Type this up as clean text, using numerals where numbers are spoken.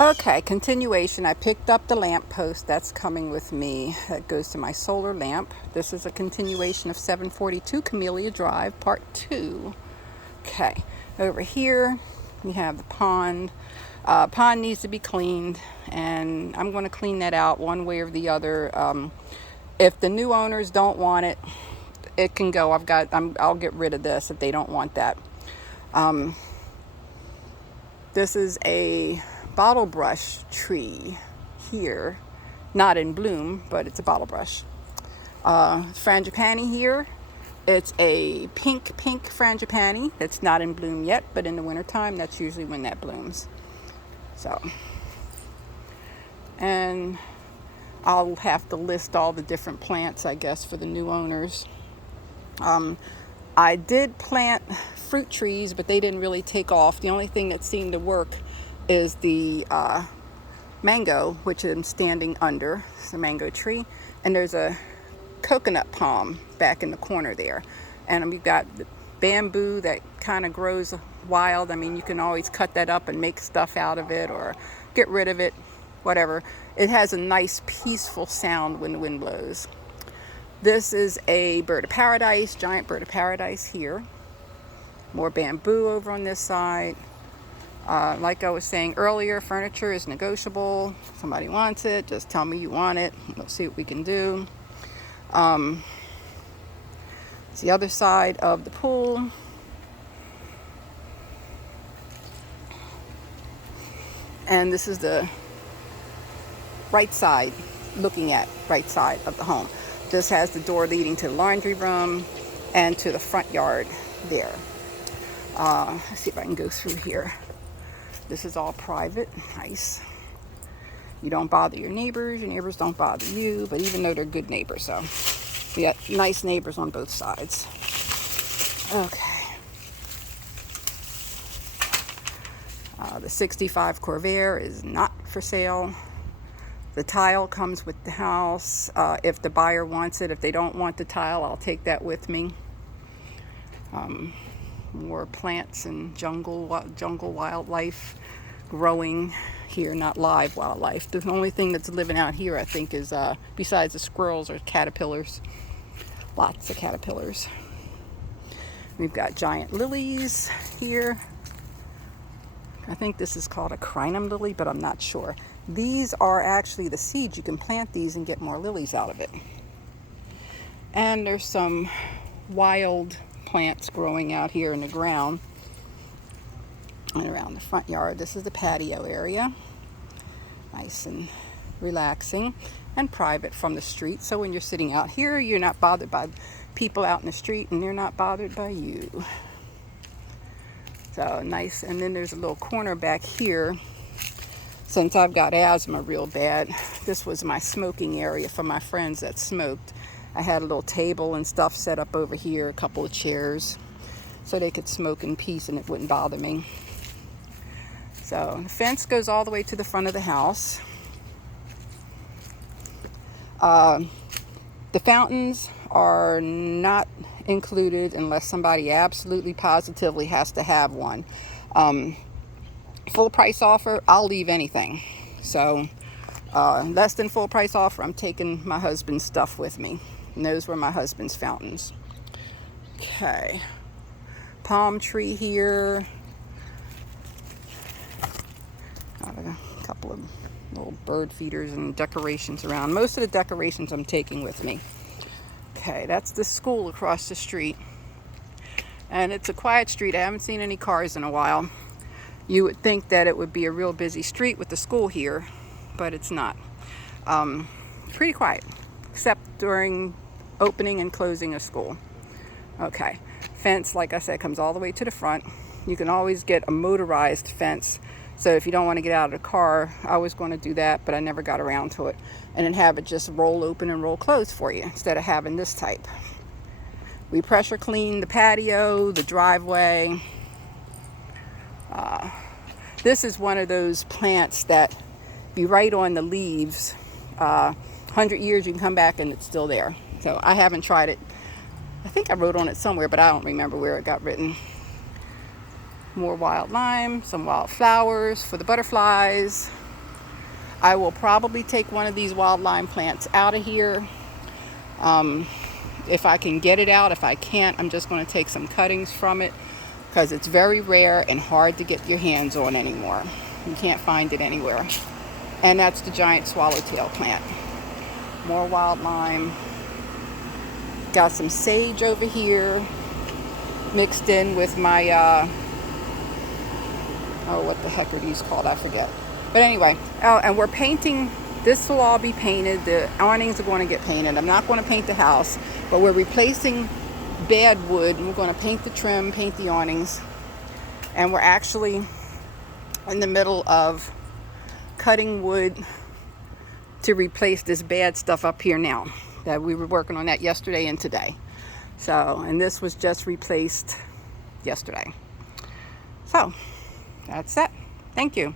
Okay, continuation. I picked up the lamp post that's coming with me. That goes to my solar lamp. This is a continuation of 742 Camellia Drive, part 2. Okay, over here we have the pond. Pond needs to be cleaned, and I'm going to clean that out one way or the other. If the new owners don't want it, it can go. I'll get rid of this if they don't want that. This is a bottle brush tree here, not in bloom, but it's a bottle brush. Frangipani here. It's a pink frangipani that's not in bloom yet, but in the wintertime, that's usually when that blooms. So, and I'll have to list all the different plants, I guess, for the new owners. I did plant fruit trees, but they didn't really take off. The only thing that seemed to work is the mango, which I'm standing under. It's a mango tree. And there's a coconut palm back in the corner there. And we've got bamboo that kind of grows wild. I mean, you can always cut that up and make stuff out of it or get rid of it, whatever. It has a nice, peaceful sound when the wind blows. This is a bird of paradise, giant bird of paradise here. More bamboo over on this side. Like I was saying earlier, furniture is negotiable. If somebody wants it, just tell me you want it. We'll see what we can do. It's the other side of the pool. And this is the right side, looking at right side of the home. This has the door leading to the laundry room and to the front yard there. Let's see if I can go through here. This is all private. Nice. You don't bother your neighbors don't bother you, but even though they're good neighbors, so we got nice neighbors on both sides. Okay. The 65 Corvair is not for sale. The tile comes with the house if the buyer wants it. If they don't want the tile, I'll take that with me. More plants and jungle wildlife growing here, not live wildlife. The only thing that's living out here, I think, is besides the squirrels, are caterpillars. Lots of caterpillars. We've got giant lilies here. I think this is called a crinum lily, but I'm not sure. These are actually the seeds. You can plant these and get more lilies out of it. And there's some wild plants growing out here in the ground and around the front yard. This is the patio area. Nice and relaxing and private from the street. So when you're sitting out here, you're not bothered by people out in the street, and they're not bothered by you. So nice. And then there's a little corner back here. Since I've got asthma real bad, this was my smoking area for my friends that smoked. I had a little table and stuff set up over here, a couple of chairs, so they could smoke in peace and it wouldn't bother me. So the fence goes all the way to the front of the house. The fountains are not included unless somebody absolutely positively has to have one. Full price offer, I'll leave anything. So less than full price offer, I'm taking my husband's stuff with me. And those were my husband's fountains. Okay. Palm tree here. Got a couple of little bird feeders and decorations around. Most of the decorations I'm taking with me. Okay, that's the school across the street. And it's a quiet street. I haven't seen any cars in a while. You would think that it would be a real busy street with the school here, but it's not. Pretty quiet, except during opening and closing of school. Okay, fence, like I said, comes all the way to the front. You can always get a motorized fence, so if you don't want to get out of the car, I was going to do that, but I never got around to it. And then have it just roll open and roll close for you, instead of having this type. We pressure clean the patio, the driveway. This is one of those plants that be right on the leaves. 100 years, you can come back and it's still there. So I haven't tried it. I think I wrote on it somewhere, but I don't remember where it got written. More wild lime, some wild flowers for the butterflies. I will probably take one of these wild lime plants out of here. If I can get it out. If I can't, I'm just going to take some cuttings from it, because it's very rare and hard to get your hands on anymore. You can't find it anywhere. And that's the giant swallowtail plant. More wild lime. Got some sage over here mixed in with my oh, what the heck are these called? I forget. But anyway, oh, and we're painting. This will all be painted. The awnings are going to get painted. I'm not going to paint the house, but we're replacing bad wood. We're going to paint the trim, paint the awnings. And we're actually in the middle of cutting wood to replace this bad stuff up here now. That we were working on that yesterday and today. So, and this was just replaced yesterday. So, that's it. Thank you.